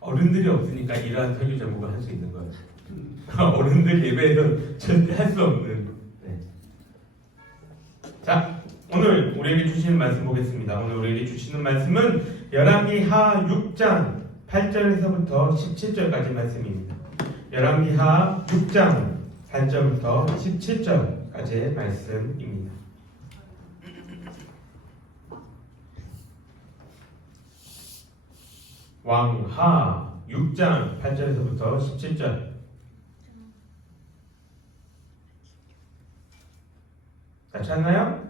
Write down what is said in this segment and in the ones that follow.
어른들이 없으니까 이러한 설교 제목을 할 수 있는 거예요. 어른들 예배에서 절대 할 수 없는. 네. 자, 오늘 우리에게 주시는 말씀 보겠습니다. 오늘 우리에게 주시는 말씀은 열왕기하 6장 8절에서부터 17절까지 말씀입니다. 열왕기하 6장 8절부터 17절까지의 말씀입니다. 왕하 6장 8절에서부터 17절. 다 찾나요?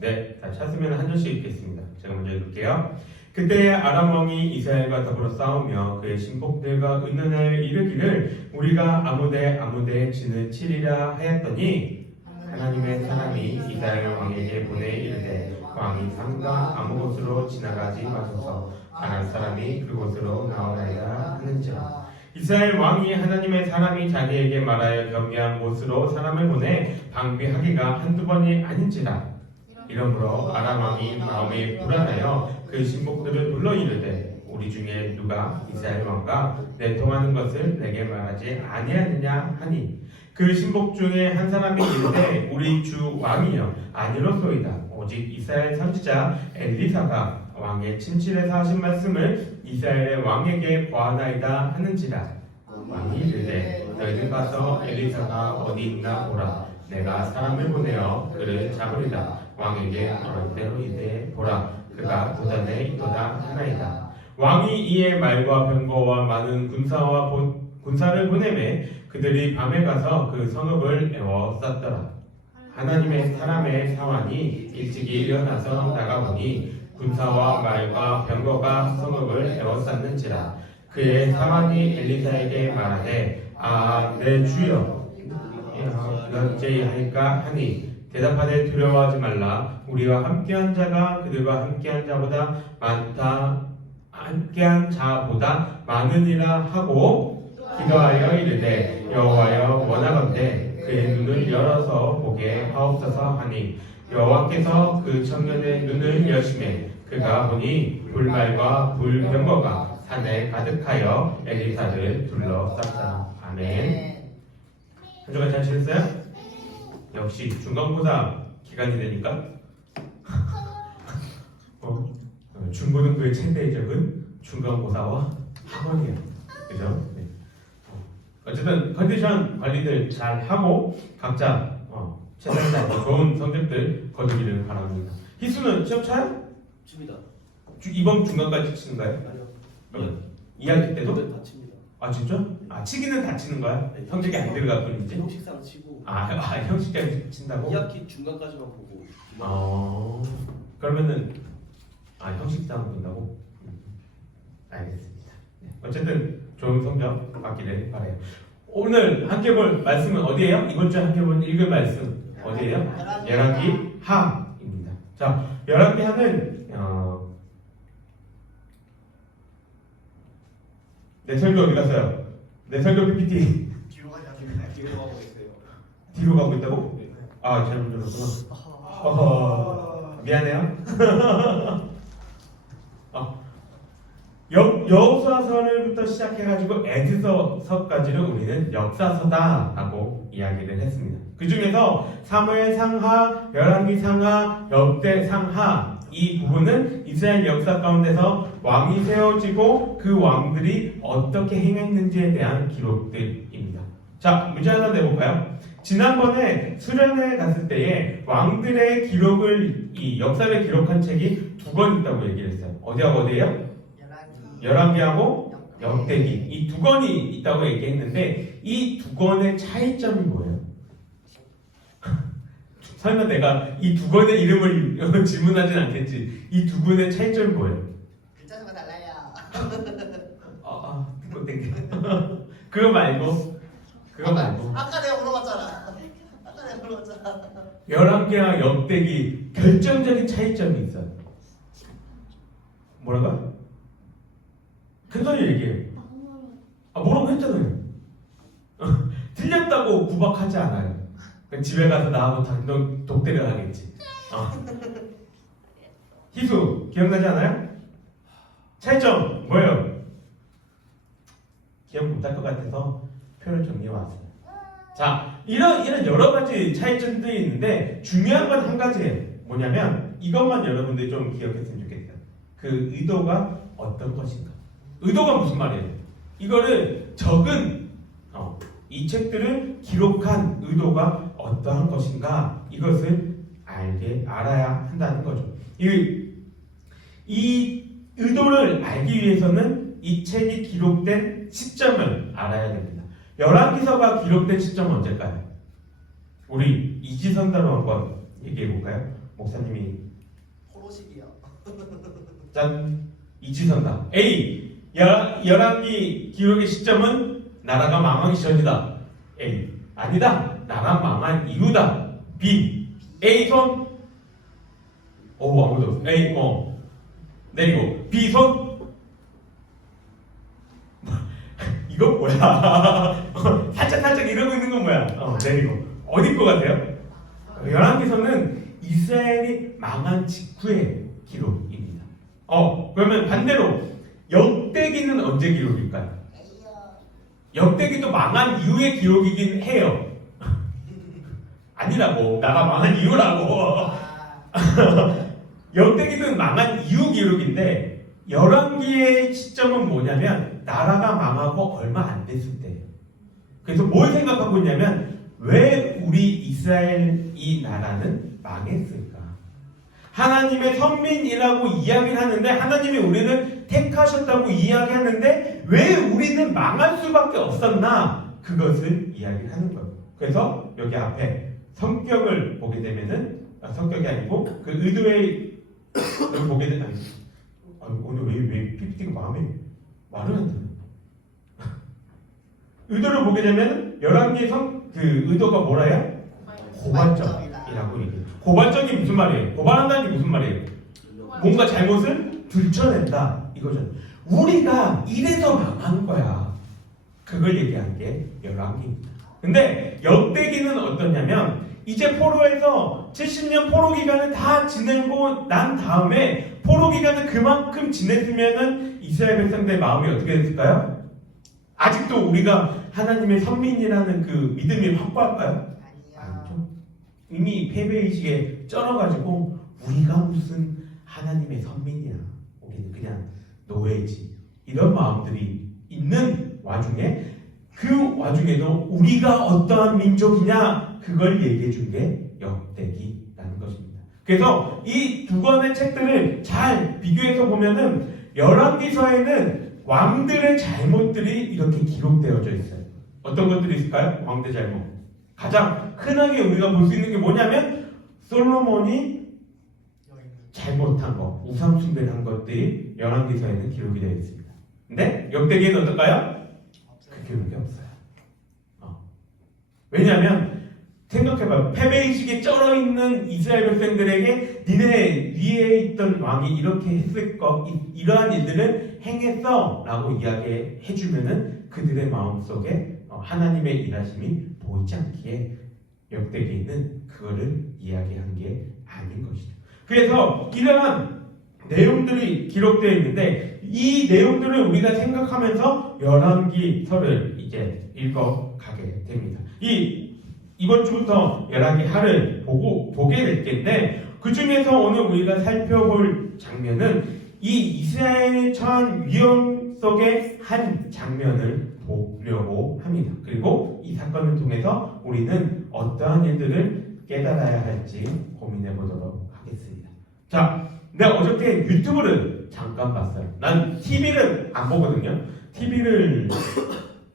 네. 다 찾으면 한 절씩 읽겠습니다. 제가 먼저 읽을게요. 그때 아람 왕이 이스라엘과 더불어 싸우며 그의 신복들과 의논하여 이르기를 우리가 아무데에 진을 치리라 하였더니 하나님의 사람이 이스라엘 왕에게 보내 이르되 왕이 상과 아무 곳으로 지나가지 마소서 아람 사람이 그곳으로 나오나이다 하는지라. 이스라엘 왕이 하나님의 사람이 자기에게 말하여 경계한 곳으로 사람을 보내 방비하기가 한두 번이 아닌지라. 이러므로 아람 왕이 마음에 불안하여 그 신복들을 불러 이르되 우리 중에 누가 이스라엘 왕과 내통하는 것을 내게 말하지 아니하느냐 하니 그 신복 중에 한 사람이 이르되 우리 주 왕이여 아니로소이다. 오직 이스라엘 선지자 엘리사가 왕의 침실에서 하신 말씀을 이스라엘의 왕에게 보아나이다 하는지라. 왕이 이르되 너희는 가서 엘리사가 어디 있나 보라. 내가 사람을 보내어 그를 잡으리라. 왕에게 그런대로 이르되 보라. 그가 도단에 있도다 하나이다. 왕이 이에 말과 병거와 많은 군사를 보내매 그들이 밤에 가서 그 성읍을 에워쌌더라. 하나님의 사람의 사환이 일찍이 일어나서 나가보니 군사와 말과 병거가 성읍을 에워쌌는지라. 그의 사환이 엘리사에게 말하되 내 주여 어찌하리까 하니 대답하되 두려워하지 말라. 우리와 함께한 자가 그들과 함께한 자보다 많다. 함께한 자보다 많으니라 하고 기도하여 이르되 여호와여 원하건대 그의 눈을 열어서 보게 하옵소서 하니 여호와께서 그 청년의 눈을 여시매 그가 보니 불말과 불병거가 산에 가득하여 엘리사를 둘러쌌다. 아멘. 한 주간 잘 지냈어요? 역시 중간고사 기간이 되니까 중고등부의 최대의 적은 중간고사와 학원이에요. 그죠? 네. 어쨌든 컨디션 관리들 잘 하고 각자 최선을 좋은 성적들 거두기를 바랍니다. 희수는 시험 차요? 칩니다. 이번 중간까지 치는가요? 아니요. 2학기 때도? 다 칩니다. 아 진짜? 치기는 다 치는 거야? 성적이 안 들어갈 뿐이지? 형식상 치고. 형식까지 친다고? 2학기 중간까지만 보고. 그러면은 형식상 본다고? 알겠습니다. 네. 어쨌든 좋은 성적 받기를 바라요. 오늘 함께 볼 말씀은 어디예요? 이번 주에 함께 볼 읽을 말씀 어디예요? 열왕기 하입니다. 자, 열왕기 하는 내 설교 어디 갔어요? 내 설교 PPT 뒤로 가고 있어요. 뒤로 가고 있다고? 잘못 들었구나. 미안해요. 여호수아서를부터 시작해가지고 에스더서까지를 우리는 역사서다라고 이야기를 했습니다. 그 중에서 사무엘 상하, 열왕기 상하, 역대 상하 이 부분은 이스라엘 역사 가운데서 왕이 세워지고 그 왕들이 어떻게 행했는지에 대한 기록들입니다. 자, 문제 하나 내볼까요? 지난번에 수련회 갔을 때에 왕들의 기록을 이 역사를 기록한 책이 2권 있다고 얘기를 했어요. 어디하고 어디예요? 열왕기하고 역대기 이 2권이 있다고 얘기했는데 이 2권의 차이점이 뭐예요? 설마 내가 이 2권의 이름을 질문하진 않겠지. 이 2권의 차이점이 뭐예요? 글자수가 달라요. 그거 땡겨. 그거 말고 아까 내가 물어봤잖아. 열왕기와 역대기 결정적인 차이점이 있어요. 뭐라고요? 큰 소리 얘기해요. 뭐라고 했잖아요. 틀렸다고 구박하지 않아요. 집에 가서 나하고 단독 독대를 하겠지. 희수 기억나지 않아요? 차이점 뭐예요? 못할 것 같아서 표를 정리해 왔어요. 자, 이런 여러 가지 차이점들이 있는데 중요한 건 한 가지예요. 뭐냐면 이것만 여러분들이 좀 기억했으면 좋겠어요. 그 의도가 어떤 것인가. 의도가 무슨 말이에요? 이거를 적은 이 책들을 기록한 의도가 어떠한 것인가 이것을 알아야 한다는 거죠. 이 의도를 알기 위해서는 이 책이 기록된 시점을 알아야 됩니다. 열왕기서가 기록된 시점은 언제일까요? 우리 이지선다로 한번 얘기해 볼까요? 목사님이 호로식이요. 짠 이지선다. A 열왕기 기록의 시점은 나라가 망하기 전이다. A 아니다. 나라 망한 이유다. B A 손. 오 아무도 없어. A 내리고 B 손. 이거 뭐야? 살짝 이러고 있는 건 뭐야? 내리고 어디 것 같아요? 열왕기서는 이스라엘이 망한 직후의 기록입니다. 그러면 반대로 역대기는 언제 기록일까요? 역대기도 망한 이후의 기록이긴 해요. 아니라고 나라 망한 이유라고. 역대기는 망한 이후 기록인데 열왕기의 시점은 뭐냐면 나라가 망하고 얼마 안 됐을 때예요. 그래서 뭘 생각하고 있냐면 왜 우리 이스라엘 이 나라는 망했을까? 하나님의 선민이라고 이야기를 하는데 하나님이 우리를 택하셨다고 이야기하는데 왜 우리는 망할 수밖에 없었나? 그것을 이야기를 하는 거예요. 그래서 여기 앞에 성격을 보게 되면은 성격이 아니고 그 의도의 를 보게 되면 오늘 왜 PPT가 마음에 말을 안 들어요? 의도를 보게 되면 열왕기의 그 의도가 뭐라요? 고발적이라고 얘기해요. 고발적이 무슨 말이에요? 고발한다는 게 무슨 말이에요? 뭔가 잘못을 들춰낸다 이거죠. 우리가 이래서 망한 거야. 그걸 얘기한 게 열왕기입니다. 근데 역대기는 어떠냐면 이제 포로에서 70년 포로 기간을 다 지내고 난 다음에 포로 기간을 그만큼 지냈으면은 이스라엘 백성들의 마음이 어떻게 됐을까요? 아직도 우리가 하나님의 선민이라는 그 믿음이 확고할까요? 아니죠. 이미 패배의식에 쩔어가지고 우리가 무슨 하나님의 선민이야. 우리는 그냥 노예지. 이런 마음들이 있는 와중에 그 와중에도 우리가 어떠한 민족이냐 그걸 얘기해 준 게 역대기라는 것입니다. 그래서 이 두 권의 책들을 잘 비교해서 보면은 열왕기서에는 왕들의 잘못들이 이렇게 기록되어져 있어요. 어떤 것들이 있을까요? 왕대 잘못. 가장 흔하게 우리가 볼 수 있는 게 뭐냐면 솔로몬이 잘못한 것, 우상 숭배를 한 것들이 열왕기서에는 기록이 되어 있습니다. 근데 역대기에는 어떨까요? 그 기록이 없어요. 왜냐하면 생각해봐요. 패배의식에 쩔어있는 이스라엘 백성들에게 니네 위에 있던 왕이 이렇게 했을 것, 이러한 일들을 행했어 라고 이야기해주면은 그들의 마음속에 하나님의 일하심이 보이지 않기에 역대기에는 그거를 이야기한 게 아닌 것이죠. 그래서 이러한 내용들이 기록되어 있는데 이 내용들을 우리가 생각하면서 열왕기서를 이제 읽어가게 됩니다. 이번 주부터 열왕기 하를 보게 될 텐데 그 중에서 오늘 우리가 살펴볼 장면은 이 이스라엘의 처한 위험 속의 한 장면을 보려고 합니다. 그리고 이 사건을 통해서 우리는 어떠한 일들을 깨달아야 할지 고민해 보도록 하겠습니다. 자, 내가 어저께 유튜브를 잠깐 봤어요. 난 TV를 안 보거든요. TV를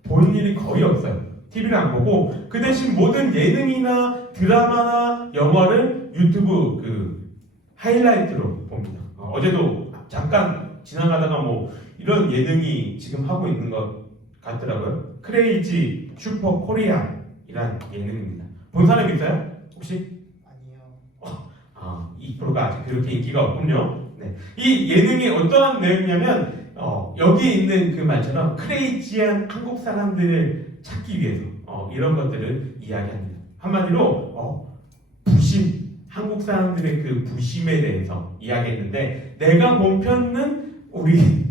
본 일이 거의 없어요. TV를 안 보고 그 대신 모든 예능이나 드라마나 영화를 유튜브 그 하이라이트로 봅니다. 어제도 잠깐 지나가다가 뭐 이런 예능이 지금 하고 있는 것 같더라고요. 크레이지 슈퍼 코리아이란 예능입니다. 본 사람 있어요? 혹시? 아니요. 이 프로가 아직 그렇게 인기가 없군요. 네. 이 예능이 어떠한 내용이냐면 여기 있는 그 말처럼 크레이지한 한국 사람들을 찾기 위해서 이런 것들을 이야기합니다. 한마디로 부심, 한국 사람들의 그 부심에 대해서 이야기했는데 내가 본 편은 우리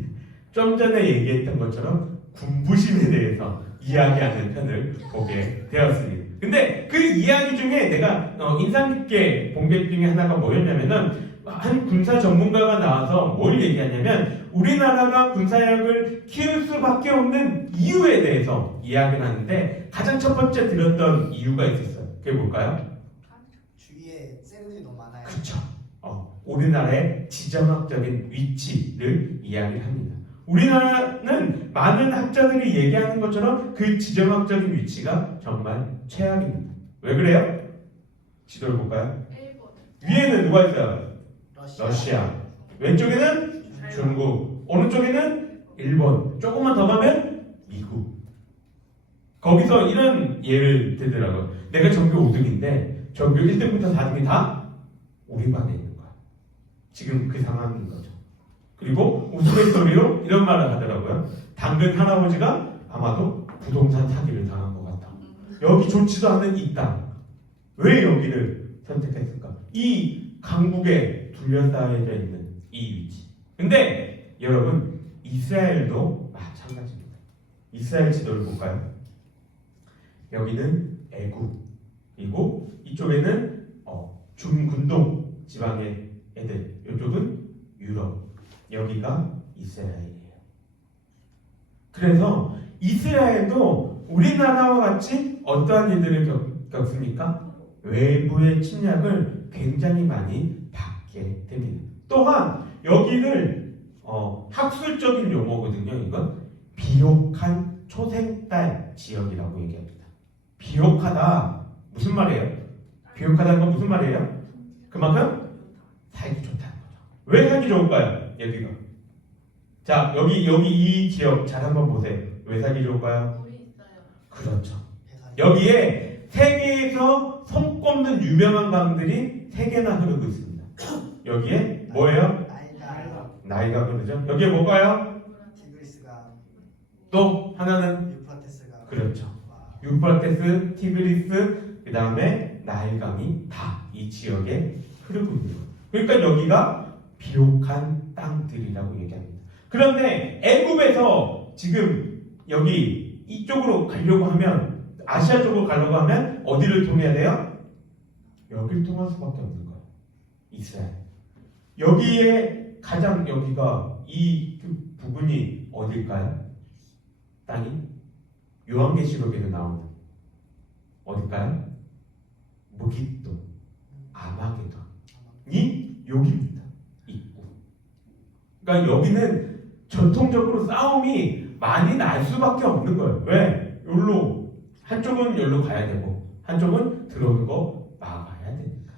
좀 전에 얘기했던 것처럼 군부심에 대해서 이야기하는 편을 보게 되었습니다. 근데 그 이야기 중에 내가 인상 깊게 본 게 중에 하나가 뭐였냐면은 한 군사 전문가가 나와서 뭘 얘기하냐면 우리나라가 군사력을 키울 수밖에 없는 이유에 대해서 이야기를 하는데 가장 첫 번째 들었던 이유가 있었어요. 그게 뭘까요? 주위에 셀들이 너무 많아요. 그렇죠. 우리나라의 지정학적인 위치를 이야기를 합니다. 우리나라는 많은 학자들이 얘기하는 것처럼 그 지정학적인 위치가 정말 최악입니다. 왜 그래요? 지도를 볼까요? 일본. 위에는 누가 있어요? 러시아. 러시아. 왼쪽에는 중국. 오른쪽에는 일본. 조금만 더 가면 미국. 거기서 이런 예를 들더라고요. 내가 전교 5등인데 전교 1등부터 4등이 다 우리 반에 있는 거야. 지금 그 상황인 거죠. 그리고 우스갯소리로 이런 말을 하더라고요. 당근 할아버지가 아마도 부동산 사기를 당한 것 같다. 여기 좋지도 않은 이 땅. 왜 여기를 선택했을까? 이 강국에 둘러싸여져 있는 이 위치. 근데 여러분 이스라엘도 마찬가지입니다. 이스라엘 지도를 볼까요? 여기는 애굽, 그리고 이쪽에는 중근동 지방의 애들, 이쪽은 유럽, 여기가 이스라엘이에요. 그래서 이스라엘도 우리나라와 같이 어떠한 일들을 겪습니까? 외부의 침략을 굉장히 많이 받게 됩니다. 또한 여기를 학술적인 용어거든요. 이건 비옥한 초생딸 지역이라고 얘기합니다. 비옥하다 무슨 말이에요? 비옥하다는 건 무슨 말이에요? 그만큼 살기 좋다는 거죠. 왜 살기 좋을까요? 여기가. 자, 여기 이 지역 잘 한번 보세요. 왜 살기 좋을까요? 물이 있어요. 그렇죠. 대사님. 여기에 세계에서 손꼽는 유명한 강들이 3개나 흐르고 있습니다. 여기에 뭐예요? 나이가 흐르죠. 여기에 뭘까요? 티그리스가 또 하나는 유프라테스가 그렇죠. 와, 유프라테스, 티그리스, 그 다음에 나일강이 다 이 지역에 흐르고 있는 거예요. 그러니까 여기가 비옥한 땅들이라고 얘기합니다. 그런데 애굽에서 지금 여기 이쪽으로 가려고 하면 아시아 쪽으로 가려고 하면 어디를 통해야 돼요? 여기를 통할 수밖에 없는 거예요. 이스라엘. 여기에 가장 여기가 이 부분이 어딜까요? 땅이 요한계시록에도 나오는 어딜까요? 무기또 아마게돈이 여기입니다. 입구. 그러니까 여기는 전통적으로 싸움이 많이 날 수밖에 없는 거예요. 왜? 여기로 한쪽은 여기로 가야 되고 한쪽은 들어오는 거 막아야 되니까.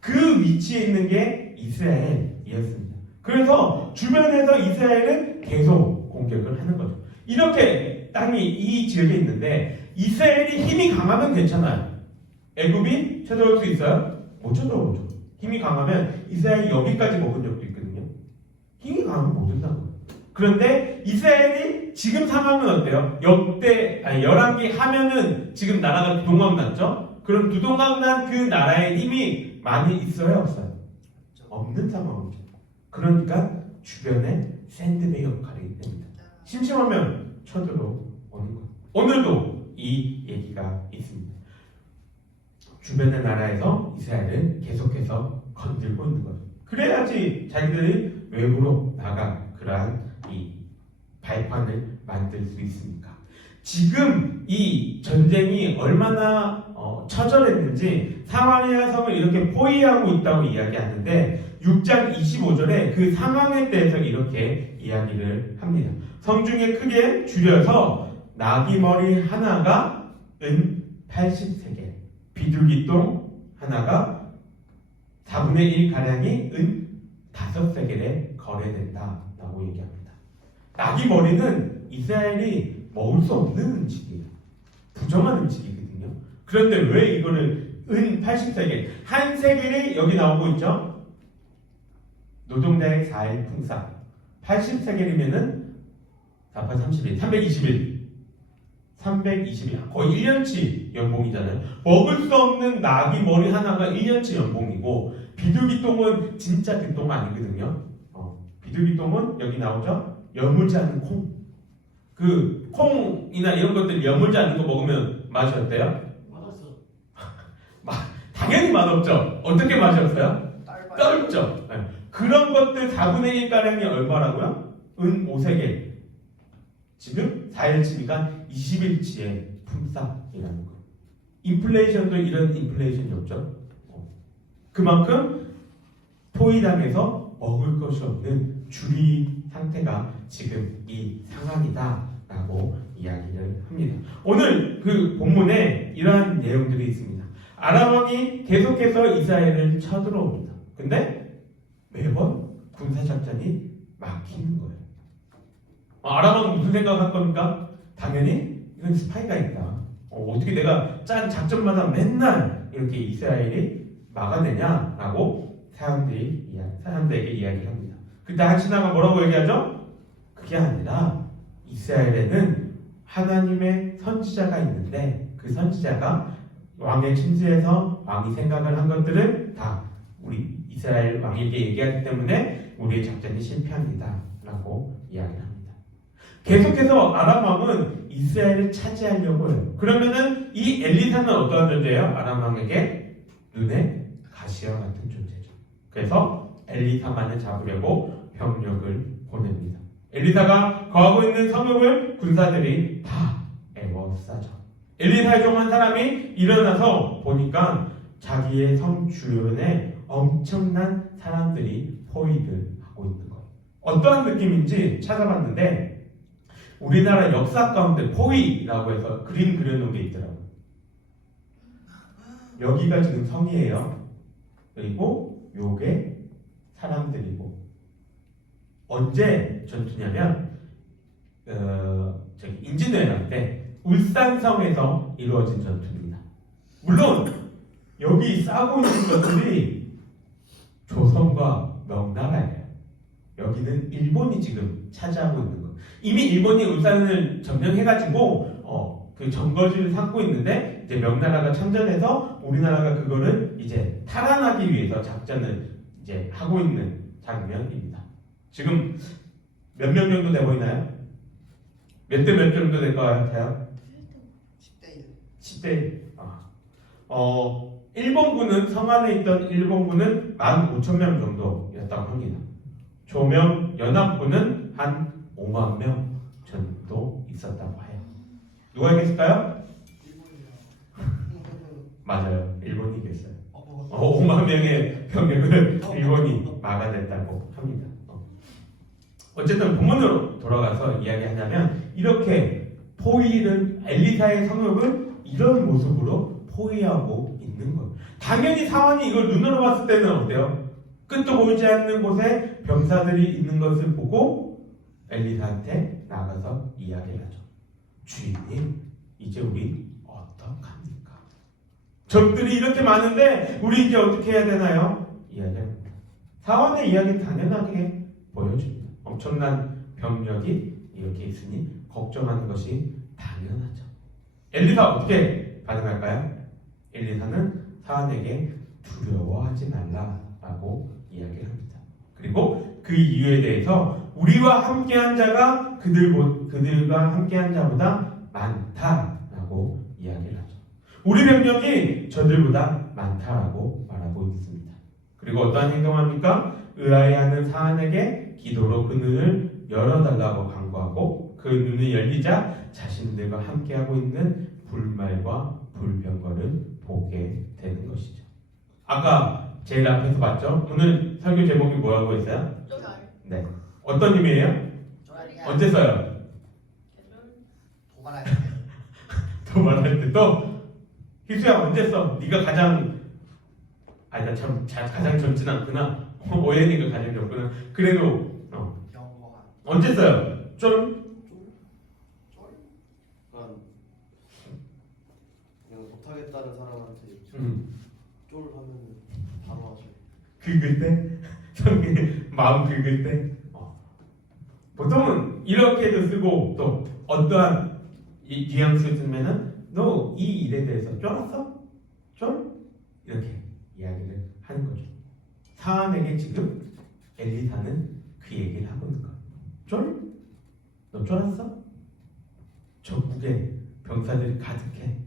그 위치에 있는 게 이스라엘이었습니다. 그래서 주변에서 이스라엘은 계속 공격을 하는 거죠. 이렇게 땅이 이 지역에 있는데 이스라엘이 힘이 강하면 괜찮아요. 애굽이 쳐들어올 수 있어요? 못 쳐들어오죠. 힘이 강하면 이스라엘이 여기까지 먹은 적도 있거든요. 힘이 강하면 못 온다는 거예요. 그런데 이스라엘이 지금 상황은 어때요? 열왕기 하면은 지금 나라가 두동강 났죠? 그럼 두동강 난 그 나라의 힘이 많이 있어요? 없어요? 없는 상황이죠. 그러니까 주변에 샌드백 역할이 됩니다. 심심하면 쳐들어오는 거예요. 오늘도 이 얘기가 있습니다. 주변의 나라에서 이스라엘은 계속해서 건들고 있는 거죠. 그래야지 자기들이 외부로 나가 그러한 이 발판을 만들 수 있으니까. 지금 이 전쟁이 얼마나 처절했는지 사마리아 성을 이렇게 포위하고 있다고 이야기하는데 6장 25절에 그 상황에 대해서 이렇게 이야기를 합니다. 성 중에 크게 줄여서 나귀머리 하나가 은 80세겔, 비둘기똥 하나가 4분의 1 가량이 은 5세겔에 거래된다라고 얘기합니다. 나귀머리는 이스라엘이 먹을 수 없는 음식이에요. 부정한 음식이거든요. 그런데 왜 이거를 은 80세겔, 한 세겔이 여기 나오고 있죠? 노동자의 4일 풍상 80세겔이면은 4, 8, 31, 320일 320일 거의 1년치 연봉이잖아요. 먹을 수 없는 나귀 머리 하나가 1년치 연봉이고 비둘기똥은 진짜 그 똥 아니거든요. 비둘기똥은 여기 나오죠? 여물지 않는 콩. 그 그 콩이나 이런 것들 여물지 않는 거 먹으면 맛이 어때요? 맛없어. 당연히 맛없죠. 어떻게 맛이 없어요? 딸바. 떫죠. 네. 그런 것들 4분의 1가량이 얼마라고요? 은 5세계. 지금 4일치니까 20일치의 품삯이라는 거. 인플레이션도 이런 인플레이션이 없죠. 그만큼 포위당해서 먹을 것이 없는 주리 상태가 지금 이 상황이다라고 이야기를 합니다. 오늘 그 본문에 이러한 내용들이 있습니다. 아람 왕이 계속해서 이스라엘을 쳐들어옵니다. 근데 매번 군사작전이 막히는 거예요. 아람 왕은 무슨 생각할 겁니까? 당연히 이건 스파이가 있다. 어떻게 내가 짠 작전마다 맨날 이렇게 이스라엘이 막아내냐라고 사람들에게 이야기를 합니다. 그때 한신하가 뭐라고 얘기하죠? 그게 아니라 이스라엘에는 하나님의 선지자가 있는데 그 선지자가 왕의 침수에서 왕이 생각을 한 것들을 다 우리 이스라엘 왕에게 얘기하기 때문에 우리의 작전이 실패합니다 라고 이야기를 합니다. 계속해서 아람 왕은 이스라엘을 차지하려고 해요. 그러면은 이 엘리사는 어떠한 존재예요? 아람 왕에게 눈에 가시와 같은 존재죠. 그래서 엘리사만을 잡으려고 병력을 보냅니다. 엘리사가 거하고 있는 성읍을 군사들이 다 에워싸죠. 엘리사의 종 한 사람이 일어나서 보니까 자기의 성 주변에 엄청난 사람들이 포위를 하고 있는 거예요. 어떠한 느낌인지 찾아봤는데 우리나라 역사 가운데 포위라고 해서 그림 그려놓은 게 있더라고요. 여기가 지금 성이에요. 그리고 요게 사람들이고 언제 전투냐면 임진왜란 때 울산성에서 이루어진 전투입니다. 물론 여기 싸고 있는 것들이 조선과 명나라예요. 여기는 일본이 지금 차지하고 있는 거. 이미 일본이 울산을 점령해가지고 그 점거지를 삼고 있는데 이제 명나라가 참전해서 우리나라가 그거를 이제 탈환하기 위해서 작전을 이제 하고 있는 장면입니다. 지금 몇 명 정도 돼 보이나요? 몇 대 몇 정도 될 것 같아요? 10대 1. 10대. 일본군은 성 안에 있던 일본군은 15,000명 정도였다고 합니다. 조명 연합군은 한 5만 명 정도 있었다고 해요. 누가 이겼을까요? 맞아요. 일본이 이겼어요. 5만 명의 병력을 일본이 막아냈다고 합니다. 어쨌든 본문으로 돌아가서 이야기하자면 이렇게 포위를 엘리사의 성읍을 이런 모습으로 포위하고 있는 거예요. 당연히 사원이 이걸 눈으로 봤을 때는 어때요? 끝도 보이지 않는 곳에 병사들이 있는 것을 보고 엘리사한테 나가서 이야기를 하죠. 주인님, 이제 우리 어떡합니까? 적들이 이렇게 많은데 우리 이제 어떻게 해야 되나요? 이야기합니다. 사원의 이야기는 당연하게 보여줍니다. 엄청난 병력이 이렇게 있으니 걱정하는 것이 당연하죠. 엘리사 어떻게 반응할까요? 엘리사는 사원에게 두려워하지 말라라고 이야기를 합니다. 그리고 그 이유에 대해서 우리와 함께한 자가 그들과 함께한 자보다 많다라고 이야기를 하죠. 우리 병력이 저들보다 많다라고 말하고 있습니다. 그리고 어떠한 행동합니까? 의아해하는 사안에게 기도로 그 눈을 열어달라고 간구하고 그 눈이 열리자 자신들과 함께하고 있는 불말과 불병거를 보게 되는 것이죠. 아까 제일 앞에서 봤죠? 오늘 설교 제목이 뭐라고 했어요? 네. 어떤 의미예요? 언제 써요? 도발할 때. 도발할 때 또? 희수야 언제 써? 네가 가장 아니다 참 가장 젊진 않구나. 오연이가 가장 젊구나. 그래도 경고한. 언제 써요? 좀? 그냥 못하겠다는 사람한테 쫄 하면 바로 하죠. 긁을 때? 성의 마음 긁을 때? 보통은 이렇게도 쓰고 또 어떠한 이 뉘앙스 쓰면은 너 이 일에 대해서 쫄았어? 쫄? 이렇게 이야기를 하는 거죠. 사안에게 지금 엘리사는 그 얘기를 하고 있는 거예요. 쫄? 너 쫄았어? 속에 병사들이 가득해.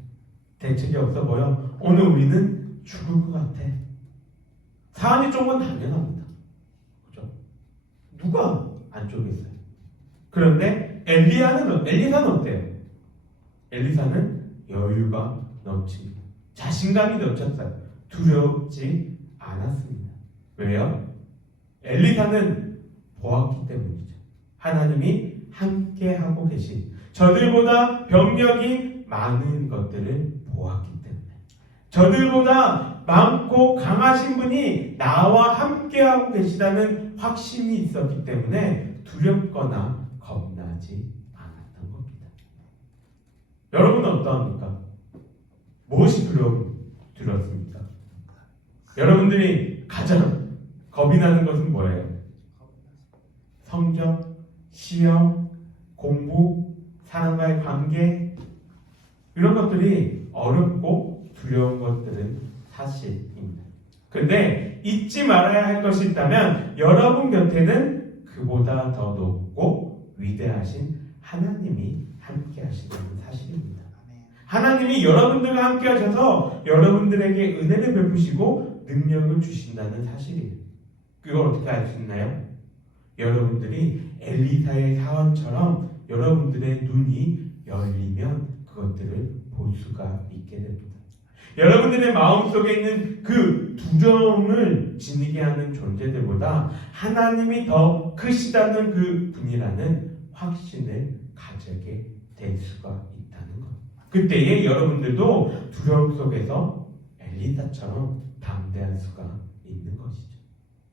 대책이 없어 보여. 오늘 우리는 죽을 것 같아. 사안이 좁은 건 당연합니다. 그죠? 누가 안 좁겠어요? 그런데 엘리사는 어때요? 엘리사는 여유가 넘칩니다. 자신감이 넘쳤어요. 두렵지 않았습니다. 왜요? 엘리사는 보았기 때문이죠. 하나님이 함께하고 계신, 저들보다 병력이 많은 것들을 보았기 때문에, 저들보다 많고 강하신 분이 나와 함께하고 계시다는 확신이 있었기 때문에 두렵거나 겁나지 않았던 겁니다. 여러분은 어떠합니까? 무엇이 두렵습니까? 여러분들이 가장 겁이 나는 것은 뭐예요? 성적, 시험, 공부, 사람과의 관계, 이런 것들이 어렵고 두려운 것들은 사실입니다. 근데 잊지 말아야 할 것이 있다면 여러분 곁에는 그보다 더 높고 위대하신 하나님이 함께 하시는 사실입니다. 하나님이 여러분들과 함께 하셔서 여러분들에게 은혜를 베푸시고 능력을 주신다는 사실이에요. 그걸 어떻게 알 수 있나요? 여러분들이 엘리사의 사원처럼 여러분들의 눈이 열리면 그것들을 볼 수가 있게 됩니다. 여러분들의 마음속에 있는 그 두려움을 지니게 하는 존재들보다 하나님이 더 크시다는 그 분이라는 확신을 가지게 될 수가 있다는 것. 그때에 여러분들도 두려움 속에서 엘리사처럼 담대할 수가 있는 것이죠.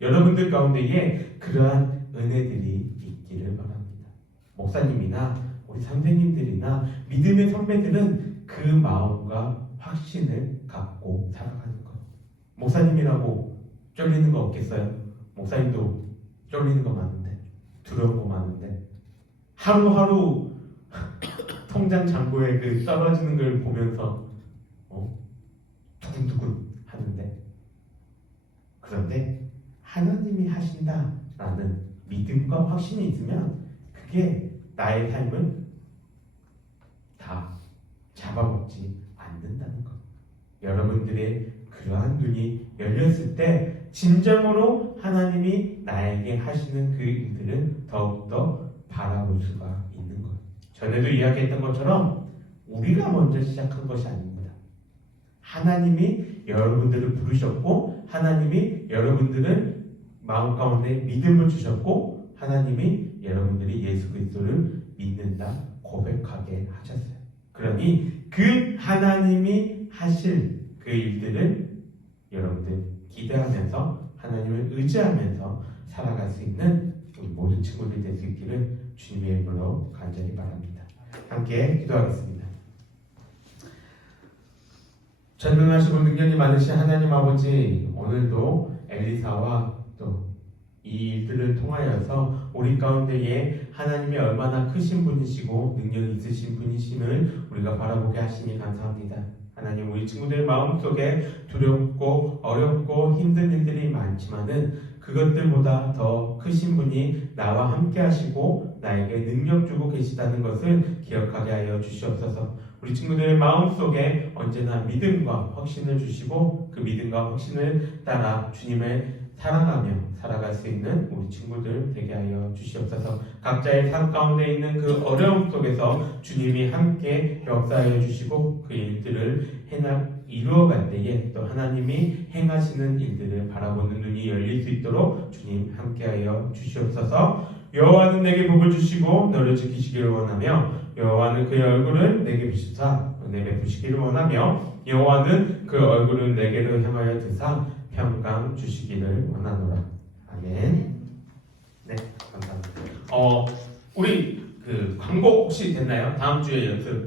여러분들 가운데에 그러한 은혜들이 있기를 바랍니다. 목사님이나 우리 선생님들이나 믿음의 선배들은 그 마음과 확신을 갖고 살아가는 것. 목사님이라고 쫄리는 거 없겠어요? 목사님도 쫄리는 거 많은데, 두려운 거 많은데, 하루하루 통장 잔고에 그 떨어지는 걸 보면서 두근두근 하는데, 그런데 하나님이 하신다라는 믿음과 확신이 있으면 그게 나의 삶을 다 잡아먹지 않는다는 것. 여러분들의 그러한 눈이 열렸을 때 진정으로 하나님이 나에게 하시는 그 일들은 더욱더 바라볼 수가 있는 것. 전에도 이야기했던 것처럼 우리가 먼저 시작한 것이 아닙니다. 하나님이 여러분들을 부르셨고 하나님이 여러분들을 마음 가운데 믿음을 주셨고 하나님이 여러분들이 예수 그리스도를 믿는다 고백하게 하셨어요. 그러니 그 하나님이 하실 그 일들을 여러분들 기대하면서 하나님을 의지하면서 살아갈 수 있는 우리 모든 친구들이 될 수 있기를 주님의 이름으로 간절히 바랍니다. 함께 기도하겠습니다. 전능하시고 능력이 많으신 하나님 아버지, 오늘도 엘리사와 또 이 일들을 통하여서 우리 가운데에 하나님이 얼마나 크신 분이시고 능력이 있으신 분이심을 우리가 바라보게 하시니 감사합니다. 하나님, 우리 친구들 마음속에 두렵고 어렵고 힘든 일들이 많지만은 그것들보다 더 크신 분이 나와 함께 하시고 나에게 능력 주고 계시다는 것을 기억하게 하여 주시옵소서. 우리 친구들의 마음속에 언제나 믿음과 확신을 주시고 그 믿음과 확신을 따라 주님을 사랑하며 살아갈 수 있는 우리 친구들 되게 하여 주시옵소서. 각자의 삶 가운데 있는 그 어려움 속에서 주님이 함께 역사하여 주시고 그 일들을 이루어갈 때에 또 하나님이 행하시는 일들을 바라보는 눈이 열릴 수 있도록 주님 함께하여 주시옵소서. 여호와는 내게 복을 주시고 너를 지키시기를 원하며 여호와는 그의 얼굴을 내게 비추사 은혜 베푸시기를 원하며 여호와는 그 얼굴을 내게로 향하여 드사 평강 주시기를 원하노라. 아멘. 네, 감사합니다. 우리 그 광고 혹시 됐나요? 다음 주에 연습